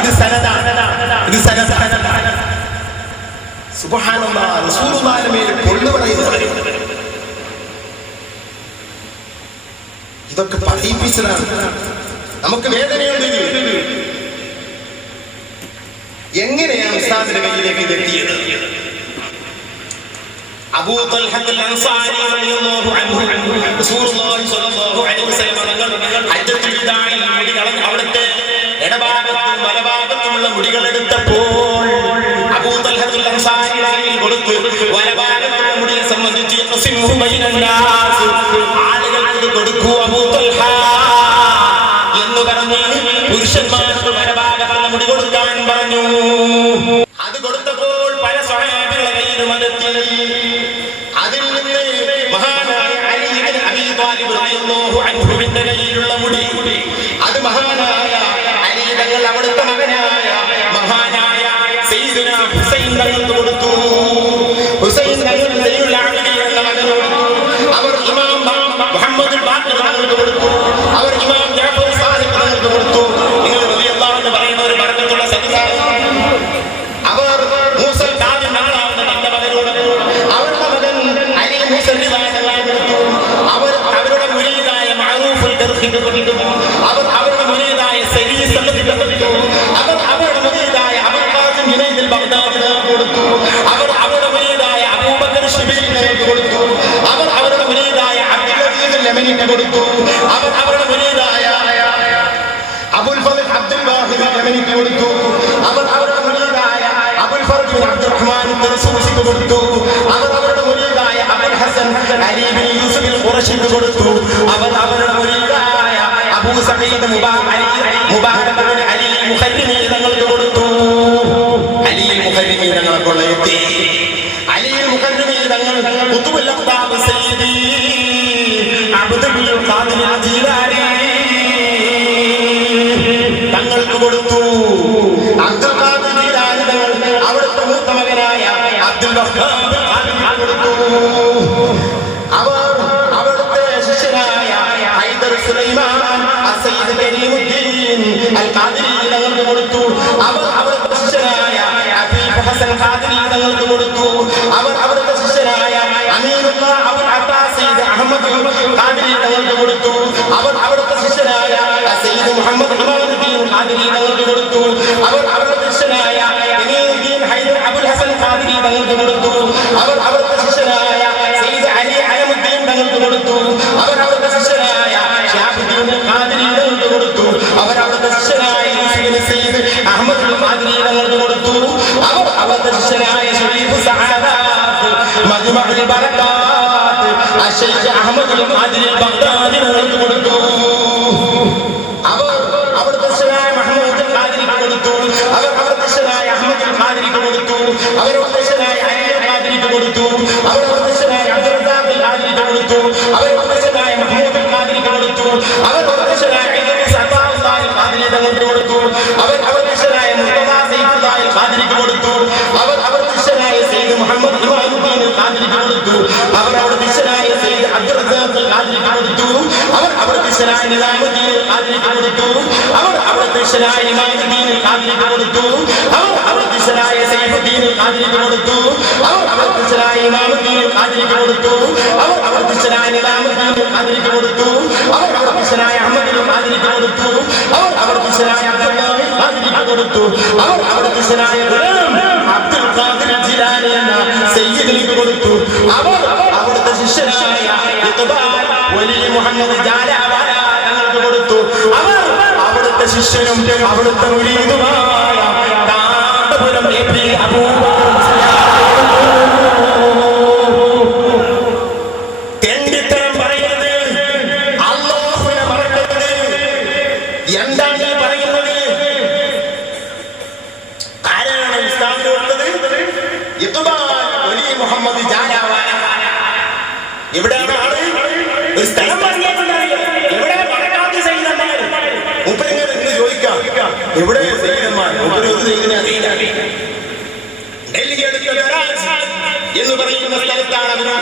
ഇത് സനദാണ്. സുബ്ഹാനല്ലാഹ്, റസൂലുള്ളാഹിന്റെ മേൽ കൊള്ളു പറയുന്നത് ഇതൊക്കെ പറയിപ്പിച്ചതാണ്. നമുക്ക് വേദനയുണ്ട്. എങ്ങനെയാണ് ഉസ്താദിന്റെ കയ്യിലേക്ക് എത്തിയത്? അബൂ തൽഹത്തുൽ അൻസാരി റളിയല്ലാഹു അൻഹു റസൂലുള്ളാഹി സ്വല്ലല്ലാഹു അലൈഹി വസല്ലം ഹജ്ജത്തുൽ വിദാഇൽ മുടി കളഞ്ഞ് അവിടുത്തെ ഇടഭാഗത്തും വലഭാഗത്തുമുള്ള മുടികൾ എടുത്തപ്പോൾ അബൂ തൽഹത്തുൽ അൻസാരി കയ്യിൽ കൊടുത്തു. വലഭാഗത്തുള്ള മുടിയെ സംബന്ധിച്ച് ഖസിമു ബൈനന്നാസ്, ആളുകൾക്ക് കൊടുക്കൂ അബൂ തൽഹ എന്ന് പറഞ്ഞ് പുരുഷന്മാർക്ക് വലഭാഗത്തുള്ള മുടി കൊടുക്കാൻ പറഞ്ഞു. അത് കൊടുത്തപ്പോൾ പല സ്വഹാബികളുടെ കയ്യിലും അതെത്തി. അതിൽ നിന്ന് മഹാനായ അലി ഇബ്നു അബീ ത്വാലിബ് റളിയല്ലാഹു അൻഹുവിന്റെ കയ്യിലുള്ള മുടി അത് മഹാനായ അലി തങ്ങൾ അവിടുത്തെ മകനായ മഹാനായ സയ്യിദുനാ ഹുസൈൻ തങ്ങൾക്ക് കൊടുത്തു. ഹുസൈൻ തങ്ങൾ സയ്യിദുൽ ആബിദീൻ എന്ന മകനോട് അവർ ഇമാം മുഹമ്മദുൽ ബാഖിർ തങ്ങൾക്ക് കൊടുത്തു. അവർ ഇമാം ജഅഫർ സാദിഖ് തങ്ങൾക്ക് കൊടുത്തു. നിങ്ങൾ റളിയല്ലാഹു അൻഹു പറയുന്ന ഒരു ബർക്കത്തുള്ള സദസ്സാണ്. അവർ മൂസൽ കാദിം നാളാവുന്ന തന്റെ മകനോട് അവരുടെ മകൻ അലി മൂസൽ റിദായല്ലാഹു കൊടുത്തു. അവരുടെ മുരീദായ മഅറൂഫുൽ കർഖിക്ക് കൊടുത്തു. അവരുടെ മുരീദായ സരീസ് തങ്ങൾക്ക് കൊടുത്തു. അവരുടെ മുരീദായ അബുൽ ഖാസിം ജുനൈദുൽ ബഗ്ദാദി കൊടുത്തു. അവരുടെ മുരീദായ അബൂബക്കർ ശിബിലിക്ക് കൊടുത്തു. അവരുടെ മുരീദായ അബ്ദുൽ അസീസ് യമനിക്ക് കൊടുത്തു. അവരുടെ മുരീദായ അബുൽ ഫദ്ൽ അബ്ദുൽ വാഹിദ് യമനിക്ക് കൊടുത്തു. അവരുടെ മുരീദായ അബുൽ ഫർജ് ബിൻ അബ്ദുറഹ്മാൻ തർസൂസിക്ക് കൊടുത്തു. അവരുടെ മുരീദായ അബുൽ ഹസൻ അലി ബിൻ യൂസുഫ് അൽ ഖുറശിക്ക് കൊടുത്തു. അവരുടെ മുരീദായ അബൂ സഈദ് മുബാറക് ബിൻ അലി മുഖരിമി തങ്ങൾക്ക് കൊടുത്തു. അലി മുഖരിമി തങ്ങളെ കൊള്ളയെത്തി. അലി മുഖരിമി തങ്ങൾ ഖുതുബുൽ അഖ്താബ് സയ്യിദി അബ്ദുൽ ഖാദിർ ജീലാനി തങ്ങൾക്ക് കൊടുത്തു. അബ്ദുൽ ഖാദിർ ജീലാനി തങ്ങൾ അവിടുത്തെ മൂത്ത മകനായ അബ്ദുൽ വഹാബ് കൊടുത്തു. അവിടുത്തെ ശിഷ്യനായ ഹൈദർ സുലൈമാൻ സയ്യിദ് കരീമുദ്ദീൻ അൽ ഖാദിരി തങ്ങൾക്ക് കൊടുത്തു. അവിടുത്തെ ശിഷ്യനായ അബീബ് ഹസൻ ഖാദിരി തങ്ങൾക്ക് കൊടുത്തു. അവിടുത്തെ ശിഷ്യനായ അമീനുല്ലാഹ് അബുൽ അത്താസ് സയ്യിദ് അഹ്മദ് ഖാദിരി തങ്ങൾക്ക് കൊടുത്തു. അവിടുത്തെ ശിഷ്യനായ സയ്യിദ് മുഹമ്മദ് ഇമാമുദ്ദീൻ ഖാദിരി തങ്ങൾക്ക് കൊടുത്തു. അവരുടെ ശിഷ്യനായ ഇമാമുദ്ദീൻ ഹൈദർ അബുൽ ഹസൻ ഖാദിരി തങ്ങൾക്ക് കൊടുത്തു. അവരുടെ ശിഷ്യനായ സയ്യിദ് അലി അലമുദ്ദീൻ തങ്ങൾക്ക് കൊടുത്തു. അവരുടെ ശിഷ്യനായ ഷാഫിഉദ്ദീൻ ഖാദിരി തങ്ങൾക്ക് കൊടുത്തു. അവരുടെ ശിഷ്യനായ യൂസുഫ് സയ്യിദ് അഹ്മദ് ഖാദിരി തങ്ങൾക്ക് കൊടുത്തു. അവരുടെ ശിഷ്യനായ ശരീഫ് സഅദാത്ത് മജ്മഉൽ ബറകാത്ത് അശൈഖ് അഹ്മദ് ഖാദിരി ബഗ്ദാദി തങ്ങൾക്ക് കൊടുത്തു. അവരുടെ ശിഷ്യനായ മഹ്മൂദ് ഖാദിരിക്ക് കൊടുത്തു. അവരുടെ ശിഷ്യനായ അഹ്മദ് ഖാദിരിക്ക് കൊടുത്തു. അവരുടെ ശിഷ്യനായ അലി ഖാദിരിക്ക് കൊടുത്തു. അവരുടെ ശിഷ്യനായ അബ്ദുൽ റസാഖ് ഖാദിരിക്ക് കൊടുത്തു. അവരുടെ ശിഷ്യനായ മഹ്മൂദ് ഖാദിരിക്ക് കൊടുത്തു. അവരുടെ ശിഷ്യനായ ഇദ്രീസ് അത്താഉല്ലാഹി ഖാദിരി തങ്ങൾക്ക് കൊടുത്തു. അവരുടെ ശിഷ്യനായ മുസ്തഫ സയ്യിദുല്ലാഹി ഖാദിരിക്ക് കൊടുത്തു. അവരുടെ ശിഷ്യനായ സയ്യിദ് മുഹമ്മദ് ഇമാമുദ്ദീൻ ഖാദിരിക്ക് കൊടുത്തു. അവരുടെ ശിഷ്യനായ സയ്യിദ് അബ്ദുൽ റസാഖ് ഖാദിരിക്ക് കൊടുത്തു. അവരുടെ ശിഷ്യനായ നിസാമുദ്ദീൻ ഖാദിരിക്ക് കൊടുത്തു. അവരുടെ ശിഷ്യനായ ഇമാമുദ്ദീൻ ഖാദിരിക്ക് കൊടുത്തു. അവരുടെ ശിഷ്യനായ സൈഫുദ്ദീൻ ഖാദിരിക്ക് കൊടുത്തു. അവരുടെ ശിഷ്യനായ ഇമാമുദ്ദീൻ ഖാദിരിക്ക് കൊടുത്തു. അവരുടെ ശിഷ്യനായ നിസാമുദ്ദീൻ ഖാദിരിക്ക് കൊടുത്തു. അവരുടെ ശിഷ്യനായ അഹ്മദ് ഖാദിരിക്ക് കൊടുത്തു. അവരുടെ ശിഷ്യനായ അബ്ദുല്ലാഹി ഖാദിരിക്ക് കൊടുത്തു. അവരുടെ ശിഷ്യനായ ഗുലാം അബ്ദുൽ ഖാദിർ ജിലാനി എന്ന സയ്യിദിലേക്ക് കൊടുത്തു. അവിടുത്തെ ശിഷ്യനായ ഇഖ്ബാൽ വലി മുഹമ്മദ് ജാലവാല തങ്ങൾക്ക് കൊടുത്തു. അവിടുത്തെ ശിഷ്യനും അവിടുത്തെ മുരീദുമായ കാന്തപുരം എപി അബൂബക്കർ തെണ്ടിത്തരം പറയുന്നത്, അല്ലാഹുവിനെ മറക്കുന്നത്, എന്താണ് ഈ പറയുന്നത്? ആരാണ് ഇസ്ലാമിന് കൊടുത്തത്? ഇഖ്ബാൽ വലി മുഹമ്മദ് ജാലവാല. എവിടെയാണ് ആള്? ഒരു സ്ഥലം എവിടെ മറക്കാത്ത സയ്യിദന്മാർ മുപ്പരിങ്ങനെ എന്ന് ചോദിക്കാം. എവിടെ സയ്യിദന്മാർ? ഒരു സയ്യിദിനെ അറിയില്ല. ഡൽഹി അടുത്ത എന്ന് പറയുന്ന സ്ഥലത്താണ് അവരോട്